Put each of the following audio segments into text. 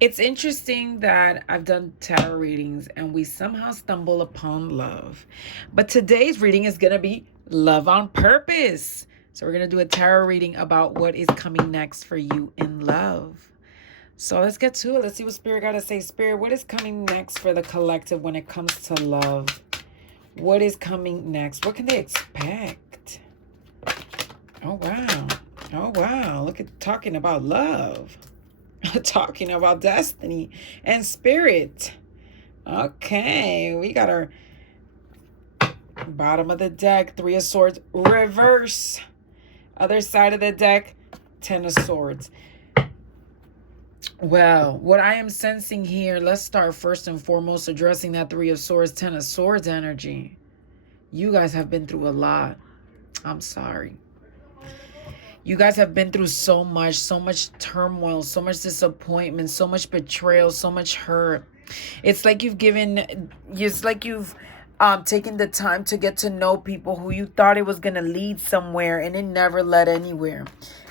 It's interesting that I've done tarot readings and we somehow stumble upon love. But today's reading is going to be love on purpose. So we're going to do a tarot reading about what is coming next for you in love. So let's get to it. Let's see what Spirit got to say. Spirit, what is coming next for the collective when it comes to love? What is coming next? What can they expect? Oh, wow. Oh, wow. Look at talking about love. Talking about destiny and spirit. Okay, we got our bottom of the deck, Three of Swords, reverse. Other side of the deck, Ten of Swords. Well, what I am sensing here, let's start first and foremost addressing that Three of Swords, Ten of Swords energy. You guys have been through a lot. I'm sorry. You guys have been through so much turmoil, so much disappointment, so much betrayal, so much hurt. It's like you've taken the time to get to know people who you thought it was going to lead somewhere and it never led anywhere.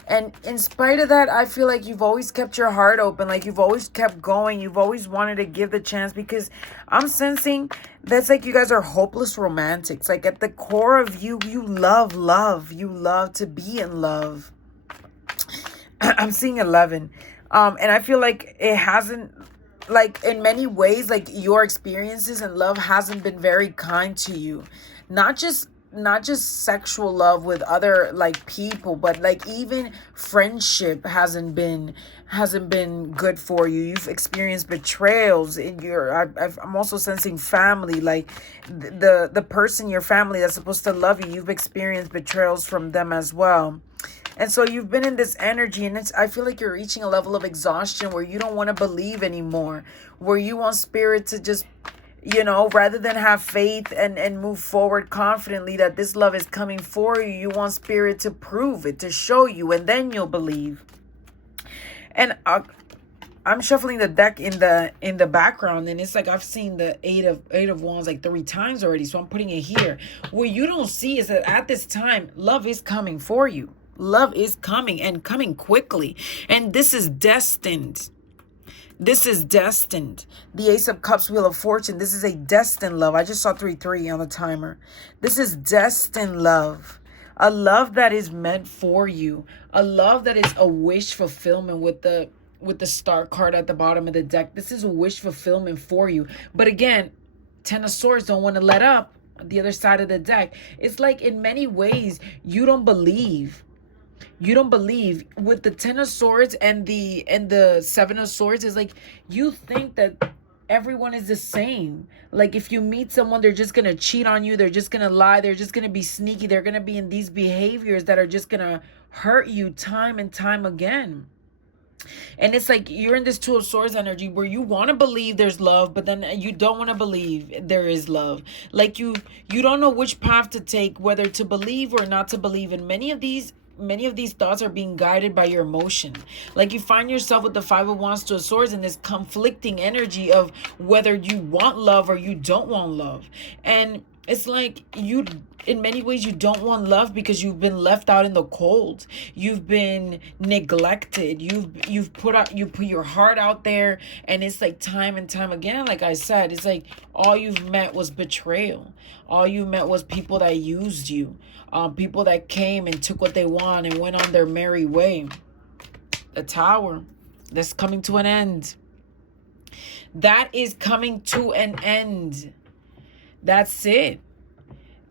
And in spite of that, I feel like you've always kept your heart open, like you've always kept going. You've always wanted to give the chance, because I'm sensing that's like you guys are hopeless romantics. Like at the core of you, you love love. You love to be in love. I'm seeing 11. And I feel like it hasn't, like in many ways, like your experiences in love hasn't been very kind to you. Not just sexual love with other like people, but like even friendship hasn't been good for you. You've experienced betrayals in I'm also sensing family, like the person, your family that's supposed to love you, you've experienced betrayals from them as well. And so you've been in this energy, and I feel like you're reaching a level of exhaustion where you don't want to believe anymore, where you want spirit to just, rather than have faith and move forward confidently that this love is coming for you, you want spirit to prove it, to show you, and then you'll believe. And I'm shuffling the deck in the background, and it's like I've seen the eight of wands like 3 times already, so I'm putting it here. What you don't see is that at this time, love is coming for you. Love is coming, and coming quickly. And this is destined. This is destined. The Ace of Cups, Wheel of Fortune. This is a destined love. I just saw 3-3 on the timer. This is destined love. A love that is meant for you. A love that is a wish fulfillment with the star card at the bottom of the deck. This is a wish fulfillment for you. But again, Ten of Swords don't want to let up. The other side of the deck. It's like in many ways, you don't believe. You don't believe with the Ten of Swords and the Seven of Swords. Is like you think that everyone is the same. Like if you meet someone, they're just gonna cheat on you, they're just gonna lie, they're just gonna be sneaky, they're gonna be in these behaviors that are just gonna hurt you time and time again. And it's like you're in this Two of Swords energy where you want to believe there's love, but then you don't want to believe there is love. Like you don't know which path to take, whether to believe or not to believe. And many of these thoughts are being guided by your emotion. Like you find yourself with the Five of Wands, Two of Swords, in this conflicting energy of whether you want love or you don't want love. And it's like in many ways, you don't want love because you've been left out in the cold. You've been neglected. You put your heart out there, and it's like time and time again. Like I said, it's like all you've met was betrayal. All you met was people that used you, people that came and took what they want and went on their merry way. The Tower, that's coming to an end. That is coming to an end. That's it.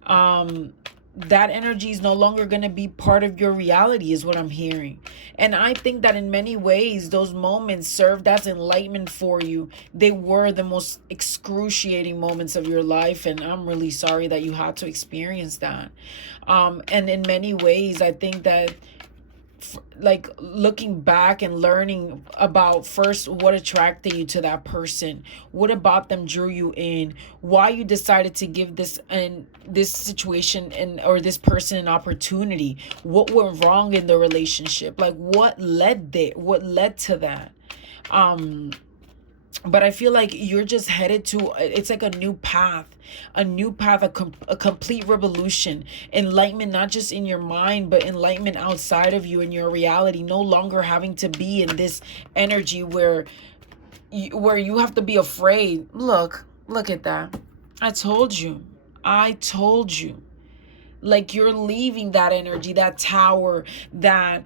That energy is no longer going to be part of your reality, is what I'm hearing. And I think that in many ways, those moments served as enlightenment for you. They were the most excruciating moments of your life, and I'm really sorry that you had to experience that. And in many ways, I think that like looking back and learning about first what attracted you to that person, what about them drew you in, why you decided to give this situation or this person an opportunity, what went wrong in the relationship, like what led to that. But I feel like you're just headed to, it's like a new path, a complete revolution, enlightenment, not just in your mind, but enlightenment outside of you in your reality, no longer having to be in this energy where where you have to be afraid. Look at that. I told you. I told you. Like, you're leaving that energy, that tower, that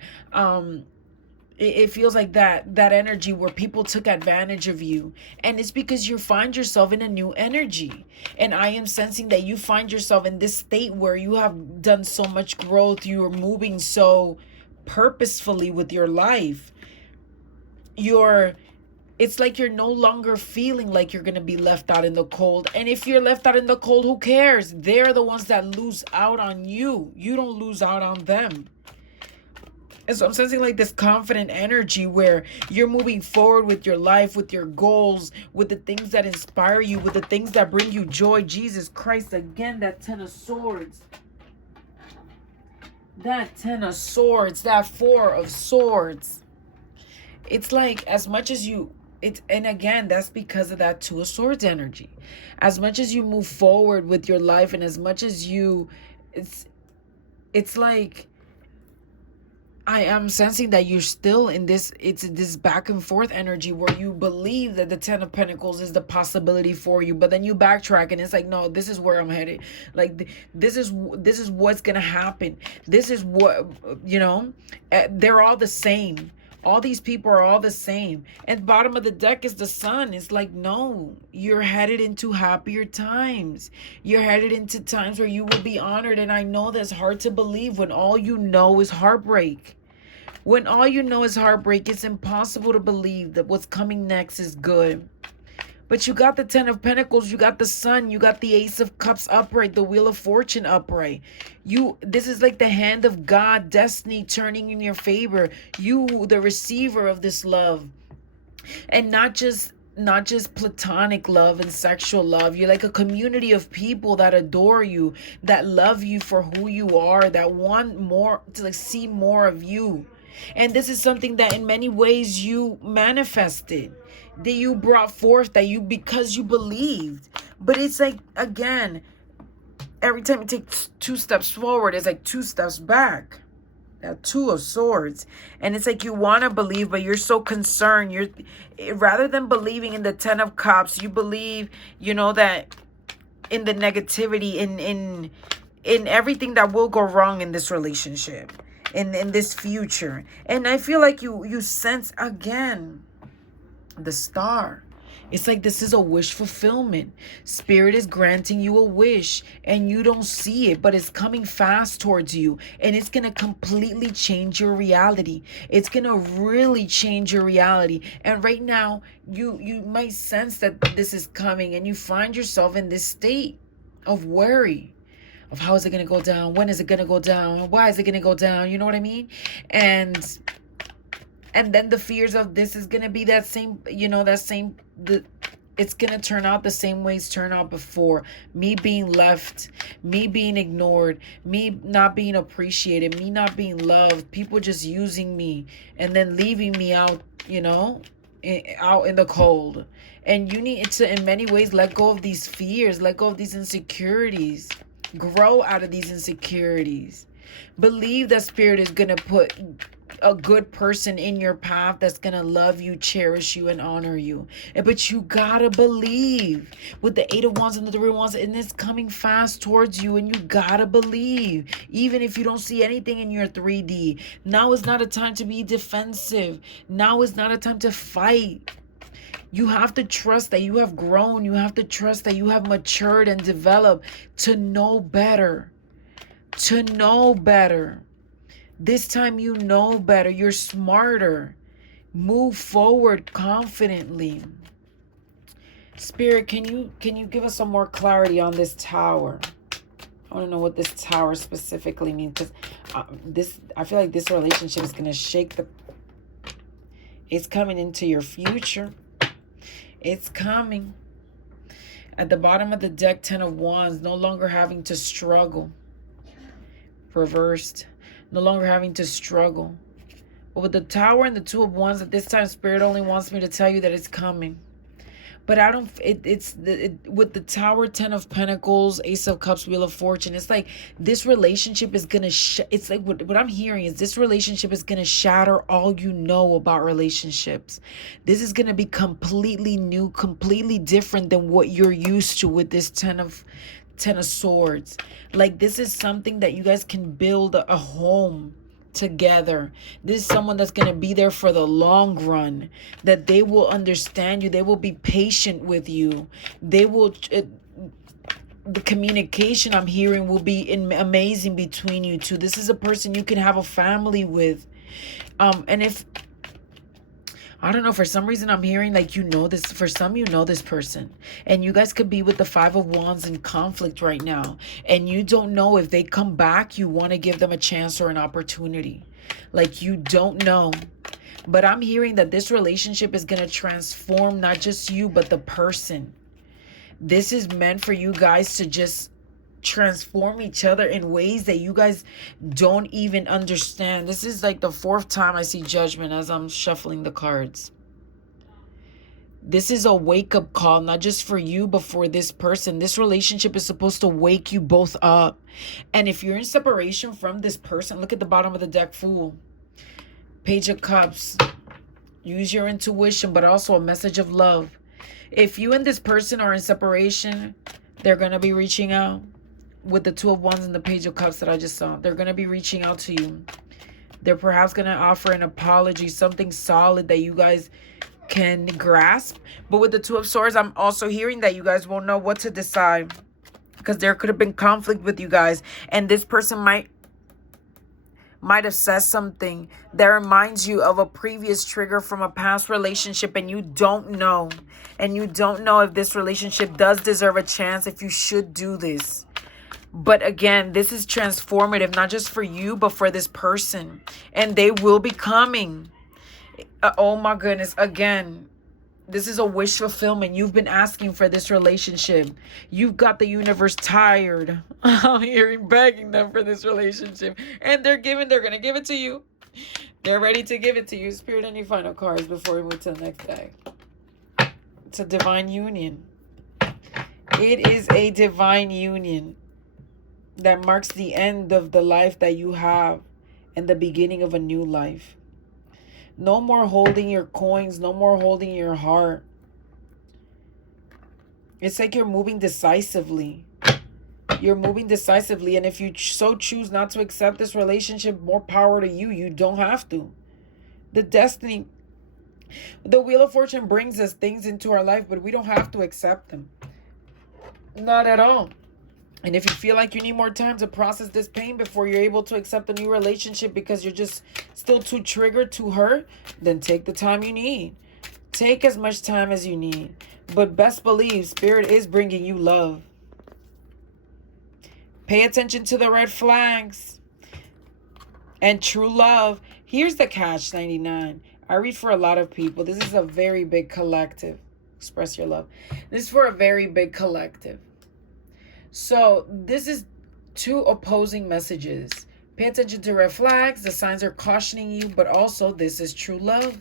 it feels like that energy where people took advantage of you. And it's because you find yourself in a new energy. And I am sensing that you find yourself in this state where you have done so much growth. You're moving so purposefully with your life. It's like you're no longer feeling like you're going to be left out in the cold. And if you're left out in the cold, who cares? They're the ones that lose out on you. You don't lose out on them. And so I'm sensing like this confident energy where you're moving forward with your life, with your goals, with the things that inspire you, with the things that bring you joy. Jesus Christ, again, that 10 of swords. That 10 of swords, that 4 of swords. It's like, as much as and again, that's because of that 2 of swords energy. As much as you move forward with your life, and as much as it's like, I am sensing that you're still in it's this back and forth energy where you believe that the 10 of Pentacles is the possibility for you, but then you backtrack and it's like, no, this is where I'm headed. Like, this is what's gonna happen. This is what, they're all the same. All these people are all the same. And bottom of the deck is the Sun. It's like, no, you're headed into happier times. You're headed into times where you will be honored. And I know that's hard to believe when all you know is heartbreak. When all you know is heartbreak, it's impossible to believe that what's coming next is good. But you got the 10 of Pentacles, you got the Sun, you got the Ace of Cups upright, the Wheel of Fortune upright. This is like the hand of God, destiny turning in your favor. You, the receiver of this love. And not just platonic love and sexual love. You're like a community of people that adore you, that love you for who you are, that want more, to like see more of you. And this is something that in many ways you manifested, that you brought forth, because you believed. But it's like, again, every time you take 2 steps forward, it's like 2 steps back. That 2 of swords. And it's like you want to believe, but you're so concerned. Rather than believing in the 10 of cups, you believe, that in the negativity, in everything that will go wrong in this relationship, in this future. And I feel like you sense, again, the Star. It's like this is a wish fulfillment. Spirit is granting you a wish and you don't see it, but it's coming fast towards you, and it's going to completely change your reality. It's going to really change your reality. And right now, you might sense that this is coming, and you find yourself in this state of worry. Of how is it going to go down? When is it going to go down? Why is it going to go down? You know what I mean? And then the fears of this is going to be it's going to turn out the same way it's turned out before. Me being left, me being ignored, me not being appreciated, me not being loved, people just using me and then leaving me out, out in the cold. And you need to, in many ways, let go of these fears, let go of these insecurities, grow out of these insecurities. Believe that Spirit is going to put a good person in your path that's gonna love you, cherish you, and honor you. But you gotta believe with the 8 of Wands and the 3 of Wands, and it's coming fast towards you, and you gotta believe, even if you don't see anything in your 3D. Now is not a time to be defensive. Now is not a time to fight. You have to trust that you have grown. You have to trust that you have matured and developed to know better. To know better. This time you know better. You're smarter. Move forward confidently. Spirit, can you give us some more clarity on this Tower? I want to know what this Tower specifically means, because I feel like this relationship is going to shake it's coming into your future. It's coming. At the bottom of the deck, 10 of Wands, no longer having to struggle. Reversed. No longer having to struggle. But with the Tower and the 2 of Wands, at this time, Spirit only wants me to tell you that it's coming. But I don't, with the Tower, 10 of Pentacles, Ace of Cups, Wheel of Fortune, it's like this relationship is gonna it's like what I'm hearing is this relationship is gonna shatter all you know about relationships. This is gonna be completely new, completely different than what you're used to with this 10 of Swords. Like, this is something that you guys can build a home together. This is someone that's going to be there for the long run, that they will understand you, they will be patient with you, they will the communication I'm hearing will be amazing between you two. This is a person you can have a family with. And if I don't know, for some reason I'm hearing like, you know this, for some, you know this person, and you guys could be with the 5 of Wands in conflict right now, and you don't know if they come back. You want to give them a chance or an opportunity. Like, you don't know. But I'm hearing that this relationship is going to transform not just you, but the person. This is meant for you guys to just transform each other in ways that you guys don't even understand. This is like the 4th time I see Judgment as I'm shuffling the cards. This is a wake-up call, not just for you, but for this person. This relationship is supposed to wake you both up. And if you're in separation from this person, look at the bottom of the deck, Fool. Page of Cups. Use your intuition, but also a message of love. If you and this person are in separation, they're going to be reaching out. With the 2 of Wands and the Page of Cups that I just saw, they're going to be reaching out to you. They're perhaps going to offer an apology, something solid that you guys can grasp. But with the 2 of Swords, I'm also hearing that you guys won't know what to decide, because there could have been conflict with you guys, and this person might have said something that reminds you of a previous trigger from a past relationship, and you don't know. And you don't know if this relationship does deserve a chance, if you should do this. But again, this is transformative, not just for you, but for this person. And they will be coming. Oh my goodness. Again, this is a wish fulfillment. You've been asking for this relationship. You've got the universe tired. I'm hearing begging them for this relationship. And they're going to give it to you. They're ready to give it to you. Spirit, any final cards before we move to the next day? It's a divine union. It is a divine union that marks the end of the life that you have and the beginning of a new life. No more holding your coins. No more holding your heart. It's like you're moving decisively. You're moving decisively. And if you so choose not to accept this relationship, more power to you. You don't have to. The destiny, the Wheel of Fortune brings us things into our life, but we don't have to accept them. Not at all. And if you feel like you need more time to process this pain before you're able to accept a new relationship because you're just still too triggered, too hurt, then take the time you need. Take as much time as you need. But best believe, Spirit is bringing you love. Pay attention to the red flags. And true love. Here's the catch, 99. I read for a lot of people. This is a very big collective. Express your love. This is for a very big collective. So this is 2 opposing messages. Pay attention to red flags. The signs are cautioning you, but also this is true love.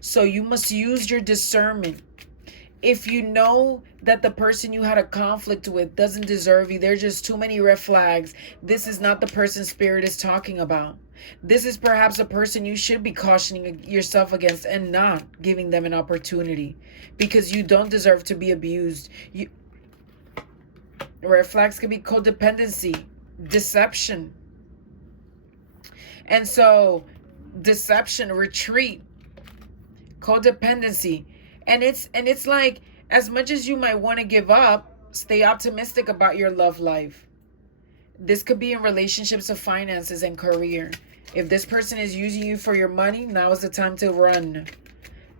So you must use your discernment. If you know that the person you had a conflict with doesn't deserve you, there's just too many red flags, this is not the person Spirit is talking about. This is perhaps a person you should be cautioning yourself against and not giving them an opportunity, because you don't deserve to be abused. Red flags can be codependency, deception. And so deception, retreat, codependency. And it's like, as much as you might want to give up, stay optimistic about your love life. This could be in relationships of finances and career. If this person is using you for your money, now is the time to run.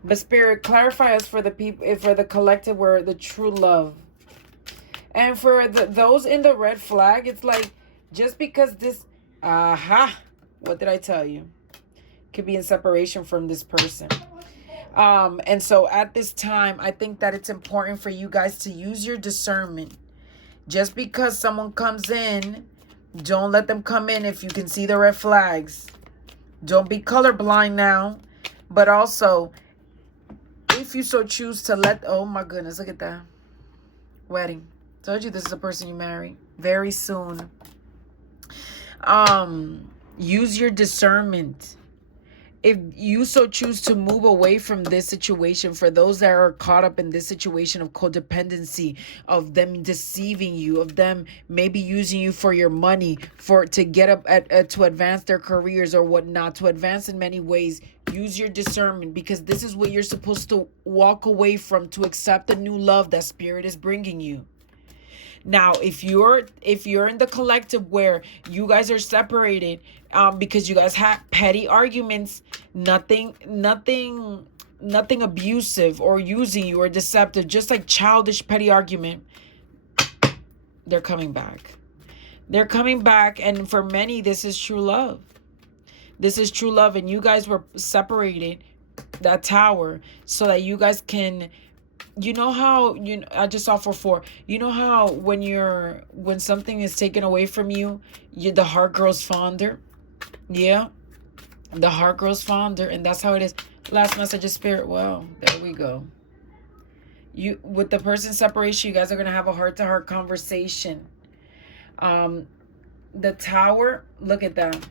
But Spirit, clarify us for the people, for the collective, where the true love. And for those in the red flag, it's like, just because this, what did I tell you? Could be in separation from this person. And so at this time, I think that it's important for you guys to use your discernment. Just because someone comes in, don't let them come in if you can see the red flags. Don't be colorblind now. But also, if you so choose to let, oh my goodness, look at that. Wedding. Told you this is a person you marry very soon. Use your discernment. If you so choose to move away from this situation, for those that are caught up in this situation of codependency, of them deceiving you, of them maybe using you for your money, for to get up to advance their careers or whatnot, to advance in many ways, use your discernment, because this is what you're supposed to walk away from to accept the new love that Spirit is bringing you. Now, if you're in the collective where you guys are separated because you guys have petty arguments, nothing abusive or using you or deceptive, just like childish petty argument, they're coming back. They're coming back, and for many, this is true love. This is true love, and you guys were separated, that tower, so that you guys can. You know how I just saw for 4. You know how when something is taken away from you, the heart grows fonder. Yeah, the heart grows fonder, and that's how it is. Last message of Spirit. Well, there we go. You with the person separation, you guys are gonna have a heart-to-heart conversation. The tower. Look at that.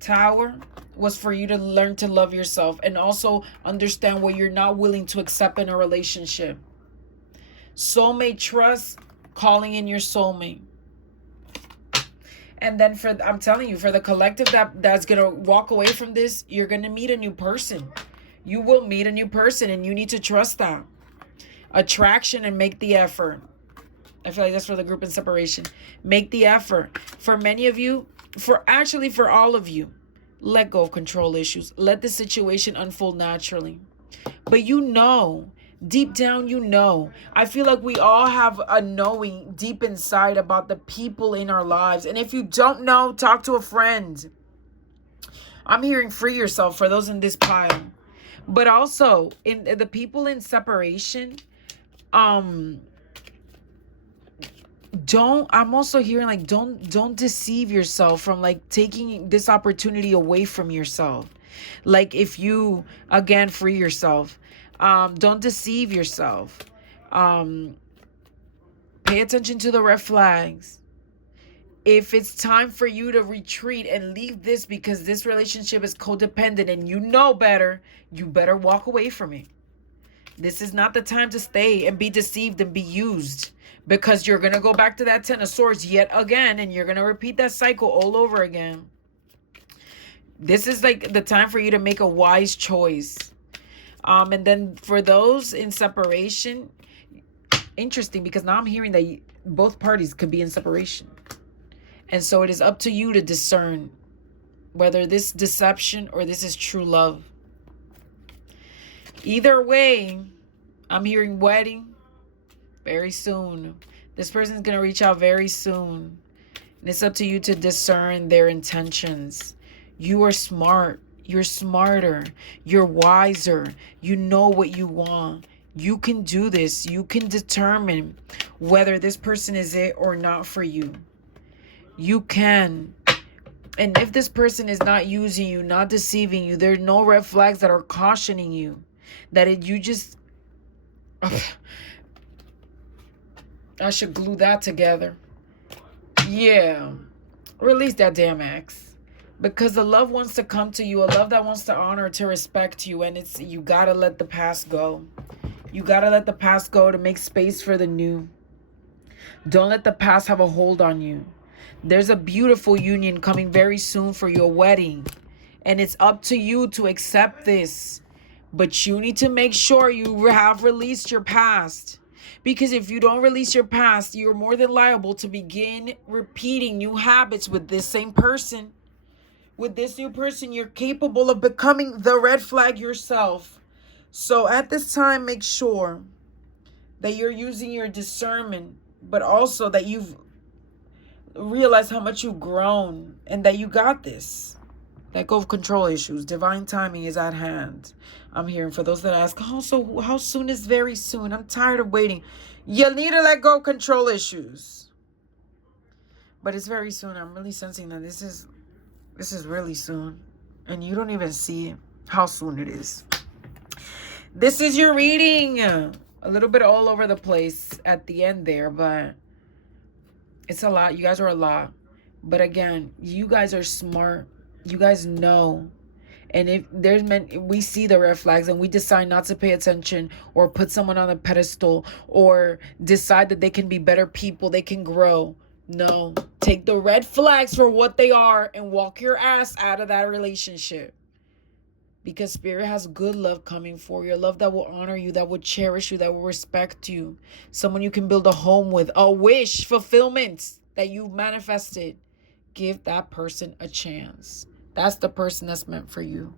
Tower was for you to learn to love yourself and also understand what you're not willing to accept in a relationship. Soulmate trust, calling in your soulmate. And then I'm telling you, for the collective that's gonna walk away from this, you're gonna meet a new person. You will meet a new person, and you need to trust that. Attraction, and make the effort. I feel like that's for the group in separation. Make the effort. For many of you, for all of you, let go of control issues. Let the situation unfold naturally. But deep down, I feel like we all have a knowing deep inside about the people in our lives. And if you don't know, talk to a friend. I'm hearing free yourself for those in this pile. But also, in the people in separation, I'm also hearing like don't deceive yourself from like taking this opportunity away from yourself. Like, if you again free yourself, don't deceive yourself. Pay attention to the red flags. If it's time for you to retreat and leave this because this relationship is codependent and you know better, you better walk away from it. This is not the time to stay and be deceived and be used, because you're going to go back to that 10 of Swords yet again, and you're going to repeat that cycle all over again. This is like the time for you to make a wise choice. And then for those in separation, interesting, because now I'm hearing that both parties could be in separation. And so it is up to you to discern whether this deception or this is true love. Either way, I'm hearing wedding very soon. This person's going to reach out very soon. And it's up to you to discern their intentions. You are smart. You're smarter. You're wiser. You know what you want. You can do this. You can determine whether this person is it or not for you. You can. And if this person is not using you, not deceiving you, there are no red flags that are cautioning you. You just... I should glue that together. Yeah. Release that damn ex. Because the love wants to come to you. A love that wants to honor, to respect you. And you gotta let the past go. You gotta let the past go to make space for the new. Don't let the past have a hold on you. There's a beautiful union coming very soon for your wedding. And it's up to you to accept this. But you need to make sure you have released your past. Because if you don't release your past, you're more than liable to begin repeating new habits with this same person. With this new person, you're capable of becoming the red flag yourself. So at this time, make sure that you're using your discernment, but also that you've realized how much you've grown and that you got this. Let go of control issues. Divine timing is at hand. I'm hearing for those that ask, so how soon is very soon? I'm tired of waiting. You need to let go of control issues. But it's very soon. I'm really sensing that this is really soon. And you don't even see how soon it is. This is your reading. A little bit all over the place at the end there, but it's a lot. You guys are a lot. But again, you guys are smart. You guys know. And if we see the red flags and we decide not to pay attention or put someone on a pedestal or decide that they can be better people, they can grow. No, take the red flags for what they are and walk your ass out of that relationship. Because Spirit has good love coming for you. A love that will honor you, that will cherish you, that will respect you. Someone you can build a home with. A wish fulfillment that you've manifested. Give that person a chance. That's the person that's meant for you.